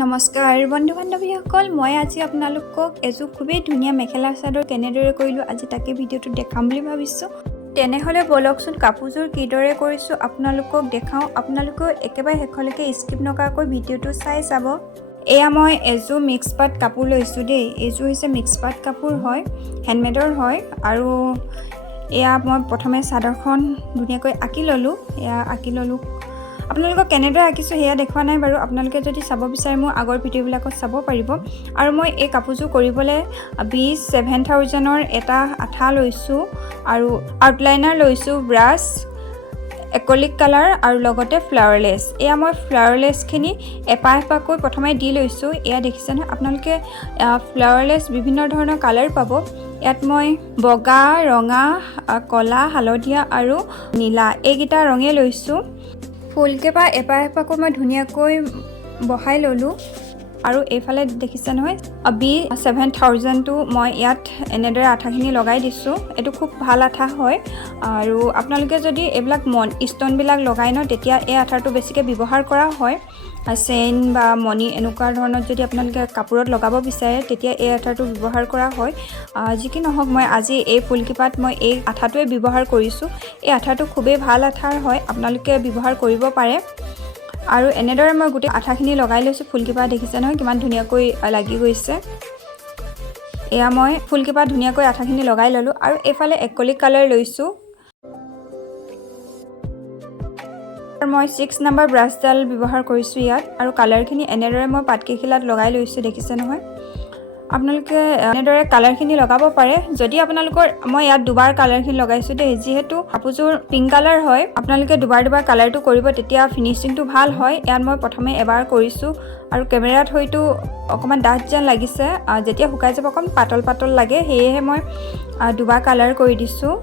নমস্কাৰ বন্ধু বান্ধৱীসকল, মই আজি আপোনালোকক এযোৰ খুবেই ধুনীয়া মেখেলা চাদৰ কেনেদৰে কৰিলোঁ আজি তাকে ভিডিঅ'টো দেখাম বুলি ভাবিছোঁ। তেনেহ'লে বলকচোন কাপোৰযোৰ কিদৰে কৰিছোঁ আপোনালোকক দেখাওঁ। আপোনালোকেও একেবাৰে শেষলৈকে স্কিপ নকৰাকৈ ভিডিঅ'টো চাই চাব। এয়া মই এযোৰ মিক্স পাট কাপোৰ লৈছোঁ দেই। এইযোৰ হৈছে মিক্স পাট কাপোৰ হয়, হেণ্ডমেডৰ হয়। আৰু এয়া মই প্ৰথমে চাদৰখন ধুনীয়াকৈ আঁকি ল'লোঁ। এয়া আঁকি ল'লোঁ। আপোনালোকক কেনেদৰে আঁকিছোঁ সেয়া দেখুওৱা নাই বাৰু। আপোনালোকে যদি চাব বিচাৰে মোৰ আগৰ ভিডিঅ'বিলাকত চাব পাৰিব। আৰু মই এই কাপোৰযোৰ কৰিবলৈ 27,000ৰ এটা আঠা লৈছোঁ আৰু আউটলাইনাৰ লৈছোঁ, ব্ৰাছ, একলিক কালাৰ আৰু লগতে ফ্লাৱাৰলেছ। এয়া মই ফ্লাৱাৰলেছখিনি এপাহ এপাহকৈ প্ৰথমে দি লৈছোঁ। এয়া দেখিছে নহয় আপোনালোকে, ফ্লাৱাৰলেছ বিভিন্ন ধৰণৰ কালাৰ পাব। ইয়াত মই বগা, ৰঙা, ক'লা, হালধীয়া আৰু নীলা এইকেইটা ৰঙে লৈছোঁ। ফুলকেইপাহ এপাহ এপাহকৈ মই ধুনীয়াকৈ বহাই ল'লোঁ। আৰু এইফালে দেখিছে নহয় 27,000টো মই ইয়াত এনেদৰে আঠাখিনি লগাই দিছোঁ। এইটো খুব ভাল আঠা হয়। আৰু আপোনালোকে যদি এইবিলাক ষ্ট'নবিলাক লগাই ন, তেতিয়া এই আঠাটো বেছিকৈ ব্যৱহাৰ কৰা হয়। চেইন বা মণি এনেকুৱা ধৰণৰ যদি আপোনালোকে কাপোৰত লগাব বিচাৰে তেতিয়া এই আঠাটো ব্যৱহাৰ কৰা হয়। যি কি নহওক, মই আজি এই ফুলকেইপাত মই এই আঠাটোৱে ব্যৱহাৰ কৰিছোঁ। এই আঠাটো খুবেই ভাল আঠাৰ হয়, আপোনালোকে ব্যৱহাৰ কৰিব পাৰে। আৰু এনেদৰে মই গোটেই আঠাখিনি লগাই লৈছোঁ। ফুলকেইপাহ দেখিছে নহয় কিমান ধুনীয়াকৈ লাগি গৈছে। এয়া মই ফুলকেইপাহ ধুনীয়াকৈ আঠাখিনি লগাই ল'লোঁ। আৰু এইফালে একলিক কালাৰ লৈছোঁ। মই 6 নম্বৰ ব্ৰাছডাল ব্যৱহাৰ কৰিছোঁ ইয়াত। আৰু কালাৰখিনি এনেদৰে মই পাতকেইখিলাত লগাই লৈছোঁ, দেখিছে নহয়। আপোনালোকে এনেদৰে কালাৰখিনি লগাব পাৰে। যদি আপোনালোকৰ, মই ইয়াত দুবাৰ কালাৰখিনি লগাইছোঁ দেই। যিহেতু কাপোৰযোৰ পিংক কালাৰ হয়, আপোনালোকে দুবাৰ কালাৰটো কৰিব, তেতিয়া ফিনিচিংটো ভাল হয়। ইয়াত মই প্ৰথমে এবাৰ কৰিছোঁ আৰু কেমেৰাত হয়তো অকণমান ডাঠ যেন লাগিছে। যেতিয়া শুকাই যাব অকণ পাতল পাতল লাগে, সেয়েহে মই দুবাৰ কালাৰ কৰি দিছোঁ।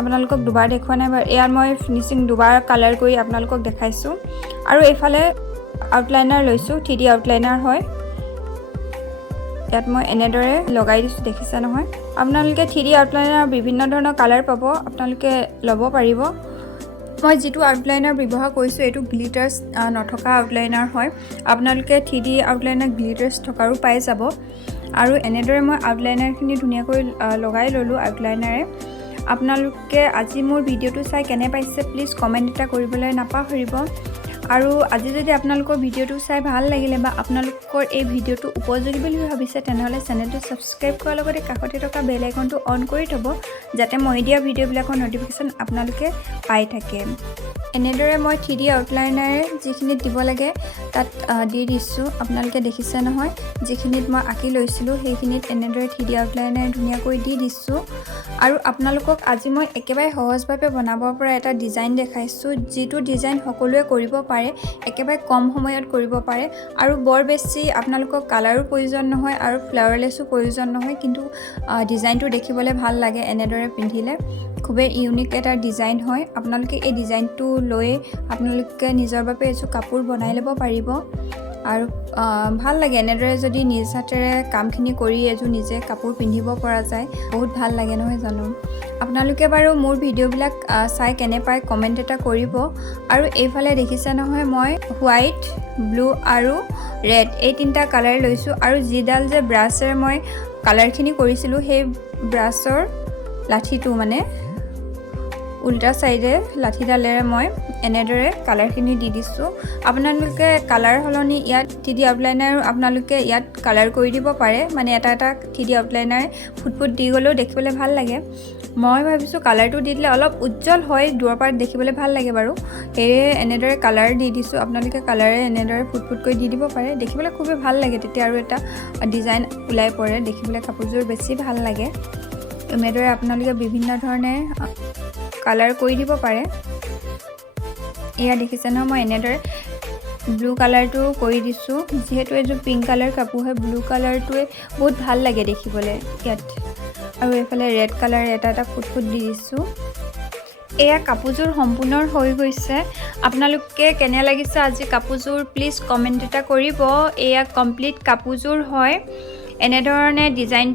আপোনালোকক দুবাৰ দেখুওৱা নাই বাৰু। ইয়াত মই ফিনিচিং দুবাৰ কালাৰ কৰি আপোনালোকক দেখাইছোঁ। আৰু এইফালে আউটলাইনাৰ লৈছোঁ, 3D আউটলাইনাৰ হয়। ইয়াত মই এনেদৰে লগাই দিছোঁ, দেখিছে নহয়। আপোনালোকে 3D আউটলাইনাৰ বিভিন্ন ধৰণৰ কালাৰ পাব, আপোনালোকে ল'ব পাৰিব। মই যিটো আউটলাইনাৰ ব্যৱহাৰ কৰিছোঁ এইটো গ্লিটাৰ্ছ নথকা আউটলাইনাৰ হয়। আপোনালোকে 3D আউটলাইনাৰ গ্লিটাৰ্ছ থকাৰো পাই যাব। আৰু এনেদৰে মই আউটলাইনাৰখিনি ধুনীয়াকৈ লগাই ল'লোঁ আউটলাইনাৰে। আপোনালোকে আজি মোৰ ভিডিঅ'টো চাই কেনে পাইছে প্লিজ কমেণ্ট এটা কৰিবলৈ নাপাহৰিব। আৰু আজি যদি আপোনালোকৰ ভিডিঅ'টো চাই ভাল লাগিলে বা আপোনালোকৰ এই ভিডিঅ'টো উপযোগী বুলি ভাবিছে, তেনেহ'লে চেনেলটো ছাবস্ক্ৰাইব কৰাৰ লগতে কাষতে থকা বেল আইকনটো অন কৰি থ'ব, যাতে মই দিয়া ভিডিঅ'বিলাকৰ ন'টিফিকেশ্যন আপোনালোকে পাই থাকে। এনেদৰে মই 3D আউটলাইনাৰে যিখিনিত দিব লাগে তাত দি দিছোঁ। আপোনালোকে দেখিছে নহয়, যিখিনিত মই আঁকি লৈছিলোঁ সেইখিনিত এনেদৰে 3D আউটলাইনাৰে ধুনীয়াকৈ দি দিছোঁ। আৰু আপোনালোকক আজি মই একেবাৰে সহজভাৱে বনাব পৰা এটা ডিজাইন দেখাইছোঁ, যিটো ডিজাইন সকলোৱে কৰিব পাৰে, একেবাৰে কম সময়ত কৰিব পাৰে। আৰু বৰ বেছি আপোনালোকক কালাৰো প্ৰয়োজন নহয় আৰু ফ্লাৱাৰলেছো প্ৰয়োজন নহয়, কিন্তু ডিজাইনটো দেখিবলৈ ভাল লাগে এনেদৰে পিন্ধিলে। খুবেই ইউনিক এটা ডিজাইন হয়। আপোনালোকে এই ডিজাইনটো লৈ আপোনালোকে নিজৰ বাবে এযোৰ কাপোৰ বনাই ল'ব পাৰিব। আৰু ভাল লাগে এনেদৰে যদি নিজ হাতেৰে কামখিনি কৰি এযোৰ নিজে কাপোৰ পিন্ধিব পৰা যায়, বহুত ভাল লাগে নহয় জানো। আপোনালোকে বাৰু মোৰ ভিডিঅ'বিলাক চাই কেনে পায় কমেণ্ট এটা কৰিব। আৰু এইফালে দেখিছে নহয়, মই হোৱাইট, ব্লু আৰু ৰেড এই তিনিটা কালাৰ লৈছোঁ। আৰু যিডাল যে ব্ৰাছেৰে মই কালাৰখিনি কৰিছিলোঁ, সেই ব্ৰাছৰ লাঠিটো মানে উল্টা চাইডে লাঠিডালেৰে মই এনেদৰে কালাৰখিনি দি দিছোঁ। আপোনালোকে কালাৰ সলনি ইয়াত 3D আউটলাইনাৰ আপোনালোকে ইয়াত কালাৰ কৰি দিব পাৰে, মানে এটা এটা 3D আউটলাইনাৰ ফুট দি গ'লেও দেখিবলৈ ভাল লাগে। মই ভাবিছোঁ কালাৰটো দি দিলে অলপ উজ্জ্বল হয়, দূৰৰ পৰা দেখিবলৈ ভাল লাগে বাৰু। সেয়ে এনেদৰে কালাৰ দি দিছোঁ। আপোনালোকে কালাৰে এনেদৰে ফুটকৈ দি দিব পাৰে, দেখিবলৈ খুবেই ভাল লাগে। তেতিয়া আৰু এটা ডিজাইন ওলাই পৰে, দেখিবলৈ কাপোৰযোৰ বেছি ভাল লাগে। এনেদৰে আপোনালোকে বিভিন্ন ধৰণে কালাৰ কৰি দিব পাৰে। এয়া দেখিছে নহয়, মই এনেদৰে ব্লু কালাৰটো কৰি দিছোঁ। যিহেতু এযোৰ পিংক কালাৰ কাপোৰ হয়, ব্লু কালাৰটোৱে বহুত ভাল লাগে দেখিবলৈ ইয়াত। আৰু এইফালে ৰেড কালাৰ এটা এটা ফুট দি দিছোঁ। এয়া কাপোৰযোৰ সম্পূৰ্ণ হৈ গৈছে। আপোনালোকে কেনে লাগিছে আজি কাপোৰযোৰ প্লিজ কমেণ্ট এটা কৰিব। এয়া কমপ্লিট কাপোৰযোৰ হয়। এনেধৰণে ডিজাইন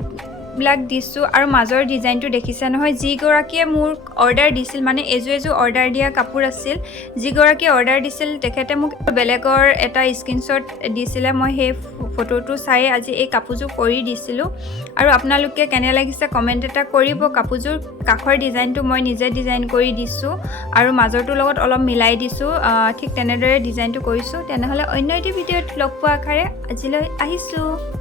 বিলাক দিছোঁ আৰু মাজৰ ডিজাইনটো দেখিছা নহয় যিগৰাকীয়ে মোৰ অৰ্ডাৰ দিছিল মানে এযোৰ অৰ্ডাৰ দিয়া কাপোৰ আছিল যিগৰাকীয়ে অৰ্ডাৰ দিছিল তেখেতে মোক বেলেগৰ এটা স্ক্ৰীনশ্বট দিছিলে মই সেই ফটোটো চাই আজি এই কাপোৰযোৰ কৰি দিছিলোঁ আৰু আপোনালোকে কেনে লাগিছে কমেণ্ট এটা কৰিব কাপোৰযোৰ কাখৰ ডিজাইনটো মই নিজে ডিজাইন কৰি দিছোঁ আৰু মাজৰটোৰ লগত অলপ মিলাই দিছোঁ ঠিক তেনেদৰে ডিজাইনটো কৰিছোঁ তেনেহ'লে অন্য এটি ভিডিঅ'ত লগ পোৱা আশাৰে আজিলৈ আহিছোঁ